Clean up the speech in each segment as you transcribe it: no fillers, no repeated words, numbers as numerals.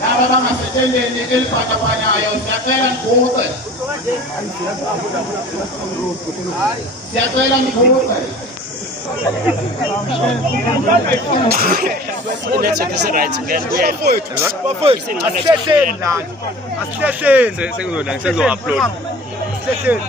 Laba bangasetshenzeni elibhanyabhanyayo siyacela ngibuze. Siyacela ngibuze. Network is right again. Asihlesheni lana. Asihlesheni. Sengizo-upload. Asihlesheni.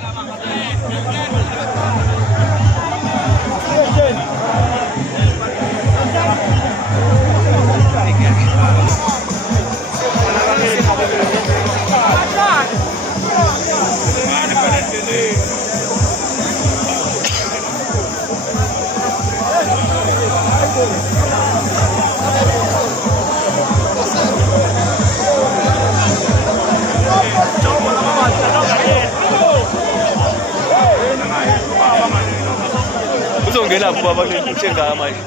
Uzongena kuba bakulethe ngaya manje.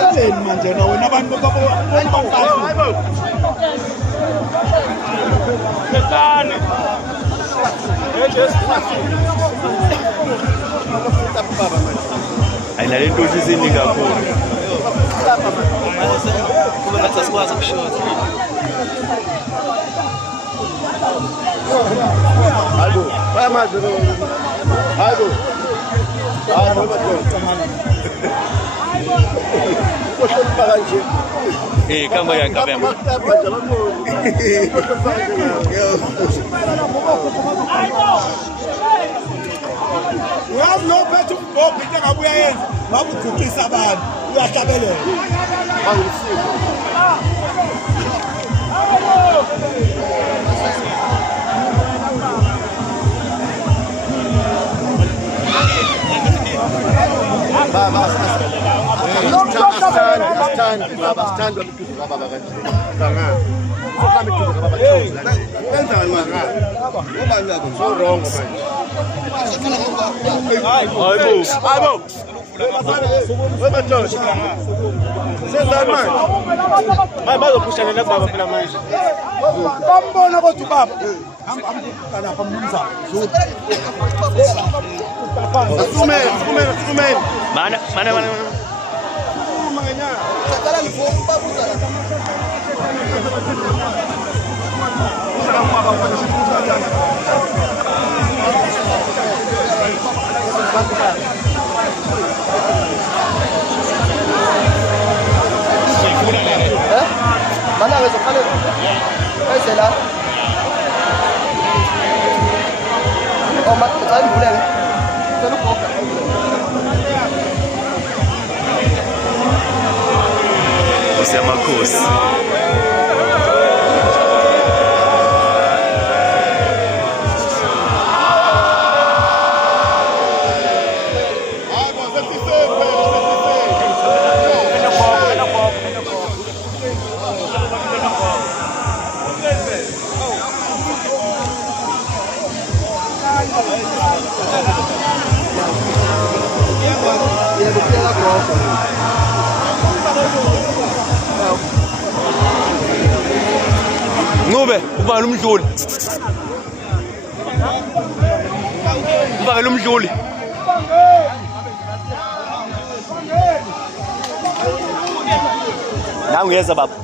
Utheni manje na wena abantu Ayinale nto iziningi kakhulu. Kuba ngathi asikwazi ukushota. Hayibo, bayamazi lo. Hayibo. Hayibo bathona. Koshona kanje. Kamba yakabemba. Uyazi lo phethe umgobho into engabuya yenza, bakuguqisa abantu, uyahlabelela. Angusiko. Baba, stand Mana. Mana wes kale. Sela. Oh, mat kan boleh. Terus kok. Usiyamakhosi. Ngube ubala umdluli. Ubala umdluli. Nangu yeza baba.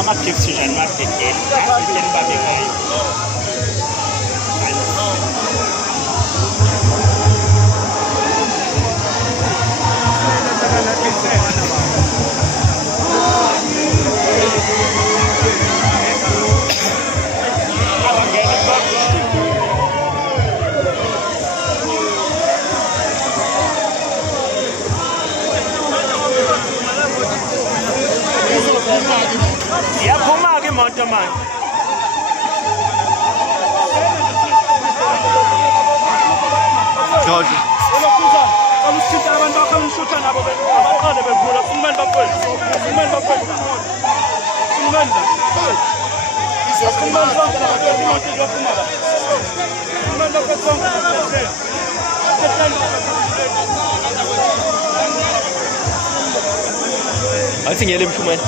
Ama-gifts nje amabhedeni abhedeni babekayo yaphuma-ke imoto manje George. Usithinta abantu bakho umshutha nabo baqale bevula fumani bafowethu fumani bafowethu fumani fumani sonke nabafowethu imoto izophuma la fumani bafowethu sonke Athi ngiyele emphumeni.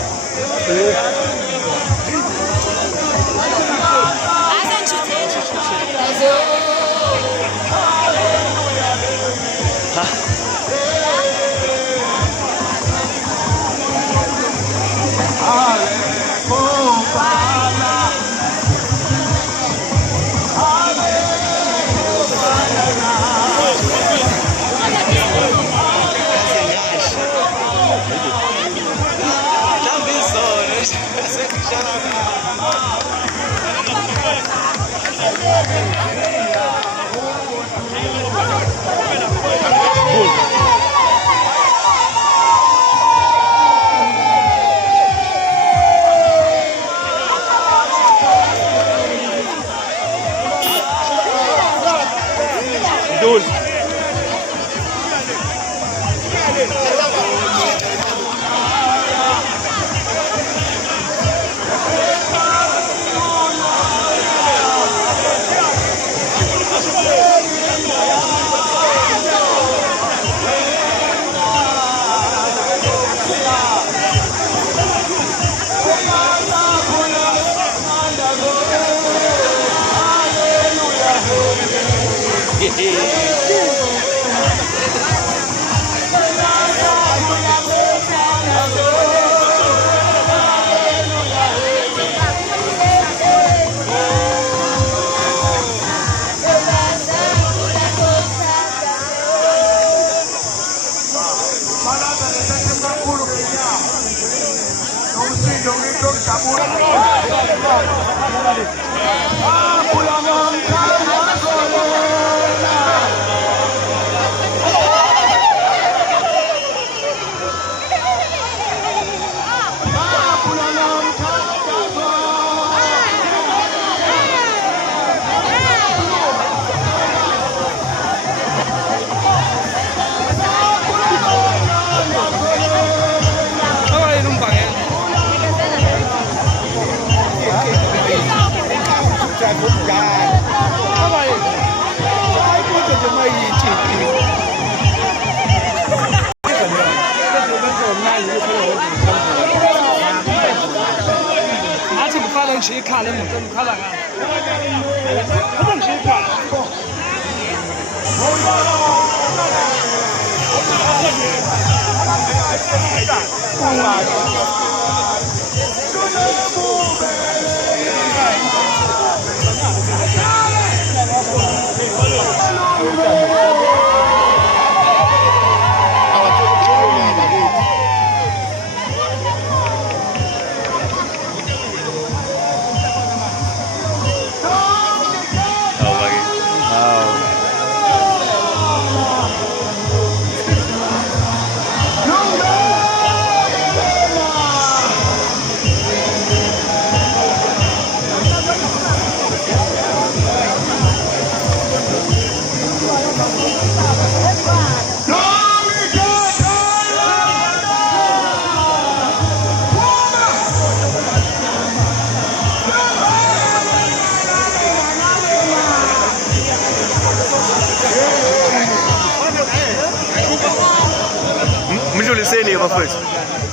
Mjuliseni bafowethu.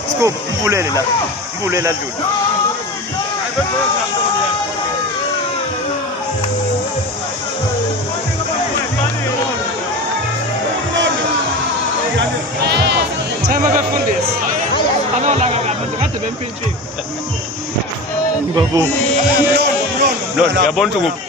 Scoop, mbulele la. Mbulela Dlulu. Tema befundisi. Anolanga kamuntu kade bempintshile. Babu. No, ngiyabona ukuthi kuphi.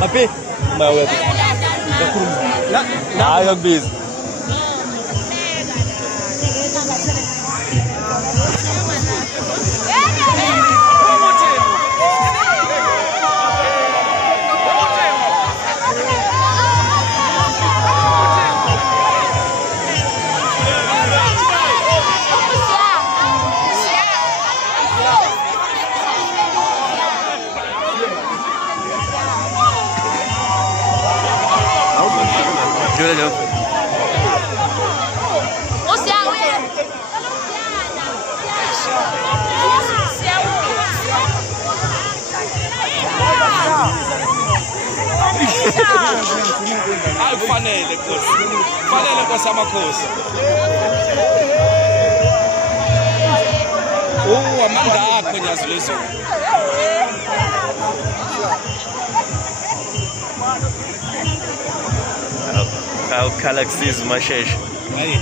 Mapi. Mawe. Hayi akubizi. Yo. Kufanele Nkosi. Kufanele Nkosi amakhosi. Amanda akho nyazo lezo. Awukhala kusiza umasheshe. Hayi.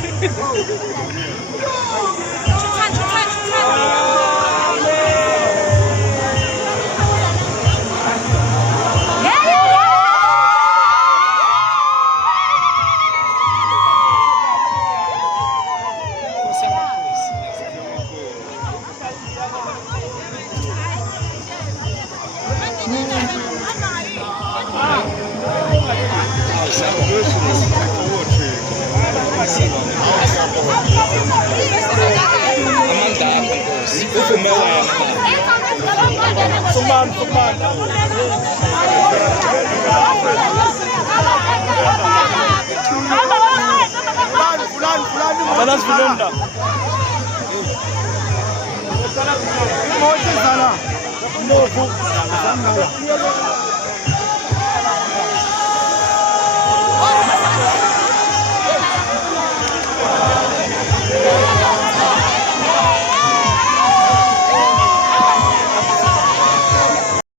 Balas Bulonda. Mo tsala. Mo